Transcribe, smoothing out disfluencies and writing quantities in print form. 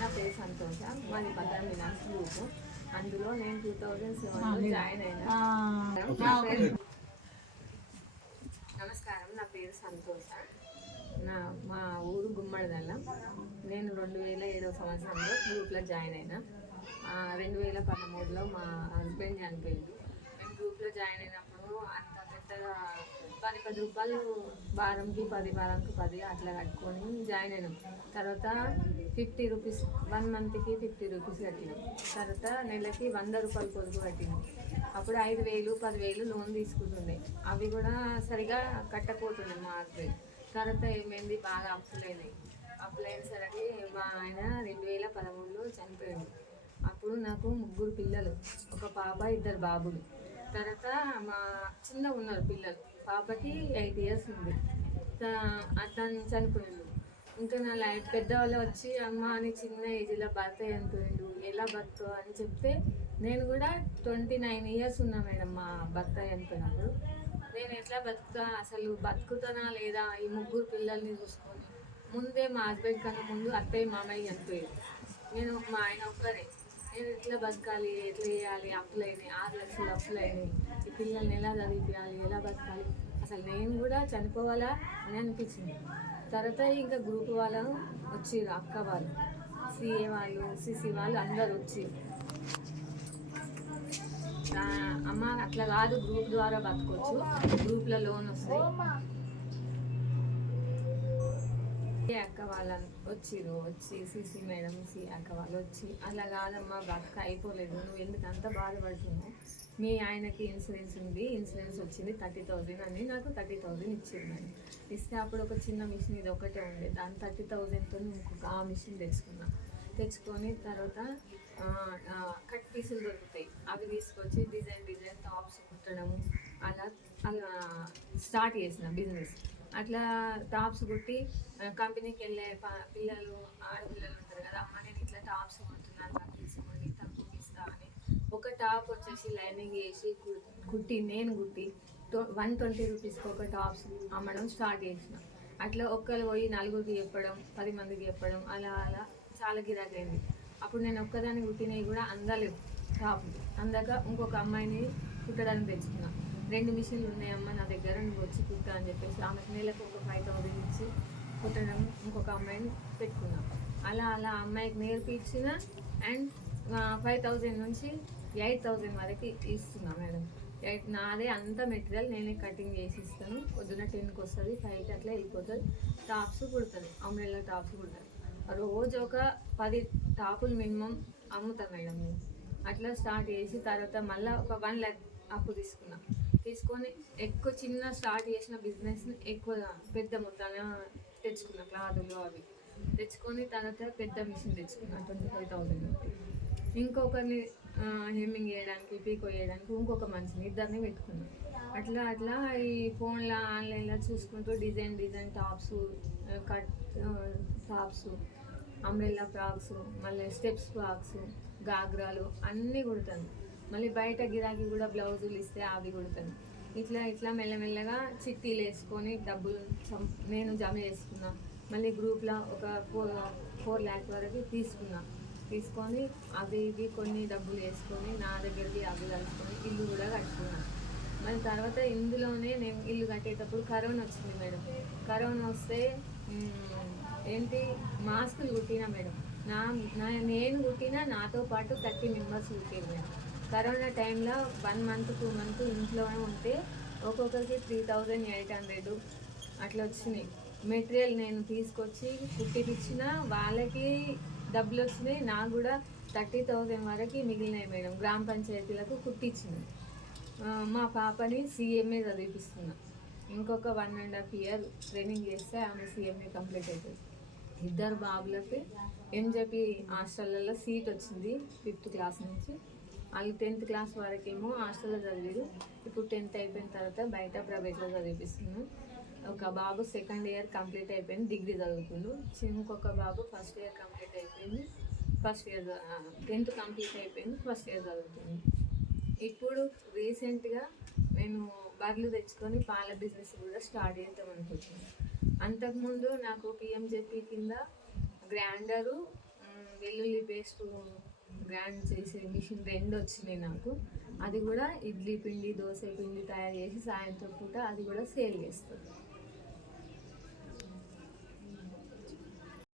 నా పేరు సంతోష, మాది భద్రం వినాస్ గ్రూప్. అందులో నేను 2007లో జాయిన్ అయినా. నమస్కారం, నా పేరు సంతోష. మా ఊరు గుమ్మడిదల్ల. నేను 2007వ సంవత్సరంలో గ్రూప్లో జాయిన్ అయినా. 2013లో మా హస్బెండ్ చనిపోయిండు. మేము గ్రూప్లో జాయిన్ అయినప్పుడు అంత పెద్దగా 10 రూపాయలు వారంకి 10 అట్లా కట్టుకొని జాయిన్ అయినాం. తర్వాత 50 రూపీస్ 1 మంత్కి 50 రూపీస్ కట్టినాం. తర్వాత నెలకి 100 రూపాయలు పొదుపు కట్టినాం. అప్పుడు 5,000 10,000 లోన్ తీసుకుంటుండే. అవి కూడా సరిగా కట్టకపోతుండే మా హస్బెండ్. తర్వాత ఏమైంది, బాగా అప్పులైన సరికి మా ఆయన 2013లో చనిపోయాడు. అప్పుడు నాకు 3 పిల్లలు, ఒక పాప 2 బాబులు. తర్వాత మా చిన్న ఉన్నారు పిల్లలు. పాపకి 8 ఇయర్స్ ఉంది. అతను చనిపోయిండు. ఇంకా నా లైఫ్ పెద్దవాళ్ళు వచ్చి అమ్మ అని చిన్న ఏజ్లో భర్త చనిపోయిండు, ఎలా బతుకు అని చెప్తే నేను కూడా 29 ఇయర్స్ ఉన్నా మేడం మా భర్త చనిపోయినప్పుడు. నేను ఎట్లా బతుకుతా, అసలు బతుకుతానా లేదా ఈ 3 పిల్లల్ని చూసుకొని. ముందే మా హస్బెండ్ కన్నా ముందు అత్తయ్య మామయ్య చనిపోయారు. నేను మా ఆయన ఒక్కరే. నేను ఎట్లా బతకాలి, ఎట్లా చేయాలి, అప్పులైనాయి, 6 లక్షలు అప్పులైనాయి. ఈ పిల్లల్ని ఎలా చదివించాలి, ఎలా బతకాలి, అసలు నేను కూడా చనిపోవాలా అని అనిపించింది. తర్వాత ఇంకా గ్రూప్ వాళ్ళు వచ్చిర్రు, అక్క వాళ్ళు, సిఏ వాళ్ళు, సిసి వాళ్ళు అందరు వచ్చి అమ్మ అట్లా కాదు, గ్రూప్ ద్వారా బతకొచ్చు, గ్రూప్లో లోన్ వస్తాయి. అక్క వాళ్ళని వచ్చి సిసి మేడం, అక్క వాళ్ళు వచ్చి అలా కాదమ్మా బతుక అయిపోలేదు, నువ్వు ఎందుకు అంత బాధపడుతున్నావు, మీ ఆయనకి ఇన్సూరెన్స్ ఉంది, ఇన్సూరెన్స్ వచ్చింది 30,000 అని నాకు 30,000 ఇచ్చింది మేడం. ఇస్తే అప్పుడు ఒక చిన్న మిషన్ ఇది ఒకటే ఉండే, దాని 30,000తో ఇంకొక ఆ మిషన్ తెచ్చుకొని తర్వాత కట్ పీసులు దొరుకుతాయి, అవి తీసుకొచ్చి డిజైన్ టాప్స్ కుట్టడము అలా స్టార్ట్ చేసిన బిజినెస్. అట్లా టాప్స్ కుట్టి కంపెనీకి వెళ్ళే పిల్లలు, ఆడపిల్లలు ఉంటారు కదా, అమ్మ నేను ఇట్లా టాప్స్ కుడుతున్నాను, నాకు తీసుకోండి తక్కువ ఇస్తా అని. ఒక టాప్ వచ్చేసి లైనింగ్ వేసి నేను కుట్టి 120 రూపీస్కి ఒక టాప్స్ అమ్మడం స్టార్ట్ చేసిన. అట్లా ఒక్కరు పోయి 4గురికి చెప్పడం, 10 మందికి చెప్పడం, అలా చాలా గిరాకైంది. అప్పుడు నేను ఒక్కదాన్ని కుట్టినవి కూడా అందలేవు టాప్. అందాక ఇంకొక అమ్మాయిని కుట్టడానికి తెచ్చుకున్నా. 2 మిషన్లు ఉన్నాయమ్మ నా దగ్గర, నువ్వు వచ్చి కుట్టా అని చెప్పేసి ఆమెకు నెలకు ఒక 5,000 ఇచ్చి కుట్టడం ఇంకొక అమ్మాయిని పెట్టుకున్నాం. అలా అమ్మాయికి నేర్పించిన. అండ్ 5,000 నుంచి 8,000 వరకు ఇస్తున్నా మేడం. నాదే అంత మెటీరియల్ నేనే కటింగ్ చేసి ఇస్తాను. పొద్దున 10కి వస్తుంది, 5కి అట్లా వెళ్ళిపోతుంది. టాప్స్ కుడతాను, అంబ్రెల్లా టాప్స్ కుడతాను. రోజు ఒక 10 టాపులు మినిమం అమ్ముతాను మేడం నేను. అట్లా స్టార్ట్ చేసి తర్వాత మళ్ళీ ఒక 1 lakh అప్పు తీసుకొని ఎక్కువ చిన్న స్టార్ట్ చేసిన బిజినెస్ని ఎక్కువ పెద్ద మొత్తాన తెచ్చుకున్నా. క్లాతులు అవి తెచ్చుకొని తర్వాత పెద్ద మిషన్ తెచ్చుకున్నా 25,000. ఇంకొకరిని హెమ్మింగ్ చేయడానికి, పీకో చేయడానికి ఇంకొక మనిషిని, 2 పెట్టుకున్నాను. అట్లా ఈ ఫోన్లో ఆన్లైన్లో చూసుకుంటూ design tops, cut tops, umbrella frocks, మళ్ళీ స్టెప్స్ ఫ్రాక్స్, గాగ్రాలు అన్నీ కుడతాను. మళ్ళీ బయట గిరాకీ కూడా బ్లౌజులు ఇస్తే అవి కుడతాను. ఇట్లా మెల్లమెల్లగా చిట్టీలు వేసుకొని డబ్బులు నేను జమ చేసుకున్నా. మళ్ళీ గ్రూప్లో ఒక 4 lakh వరకు తీసుకొని అవి ఇవి కొన్ని డబ్బులు వేసుకొని నా దగ్గరికి అవి కలుసుకొని ఇల్లు కూడా కట్టుకున్నాను. మళ్ళీ తర్వాత ఇందులోనే నేను ఇల్లు కట్టేటప్పుడు కరోనా వచ్చింది మేడం. కరోనా వస్తే ఏంటి మాస్కులు కుట్టినా మేడం. నేను కుట్టినా, నాతో పాటు 30 మెంబర్స్ కుట్టారు మేడం. కరోనా టైంలో 1 month 2 months ఇంట్లోనే ఉంటే ఒక్కొక్కరికి 3,800 అట్లా వచ్చినాయి. మెటీరియల్ నేను తీసుకొచ్చి కుట్టిపించిన, వాళ్ళకి డబ్బులు వచ్చినాయి, నాకు కూడా 30,000 వరకు మిగిలినాయి మేడం. గ్రామ పంచాయతీలకు కుట్టించింది. మా పాపని CMA చదివిపిస్తున్నా. ఇంకొక 1.5 year ట్రైనింగ్ చేస్తే ఆమె CMA కంప్లీట్ అవుతుంది. 2 బాబులకి MJP హాస్టల్లో సీట్ వచ్చింది 5th క్లాస్ నుంచి. వాళ్ళు 10th క్లాస్ వరకేమో హాస్టల్లో చదివారు. ఇప్పుడు 10th అయిపోయిన తర్వాత బయట ప్రైవేట్లో చదివిపిస్తున్నాను. ఒక బాబు 2nd year కంప్లీట్ అయిపోయింది, డిగ్రీ చదువుతుండు. ఇంకొక బాబు 1st year కంప్లీట్ అయిపోయింది, 10th కంప్లీట్ అయిపోయింది, 1st year చదువుతుంది. ఇప్పుడు రీసెంట్గా నేను బర్రెలు తెచ్చుకొని పాల బిజినెస్ కూడా స్టార్ట్ చేద్దాం అనుకుంటున్నాను. అంతకుముందు నాకు PMJP కింద గ్రైండరు, వెల్లుల్లి పేస్ట్ గ్రైండ్ చేసే మిషన్ 2 వచ్చినాయి నాకు. అది కూడా ఇడ్లీ పిండి దోశ పిండి తయారు చేసి సాయంత్రం పూట అది కూడా సేల్ చేస్తుంది.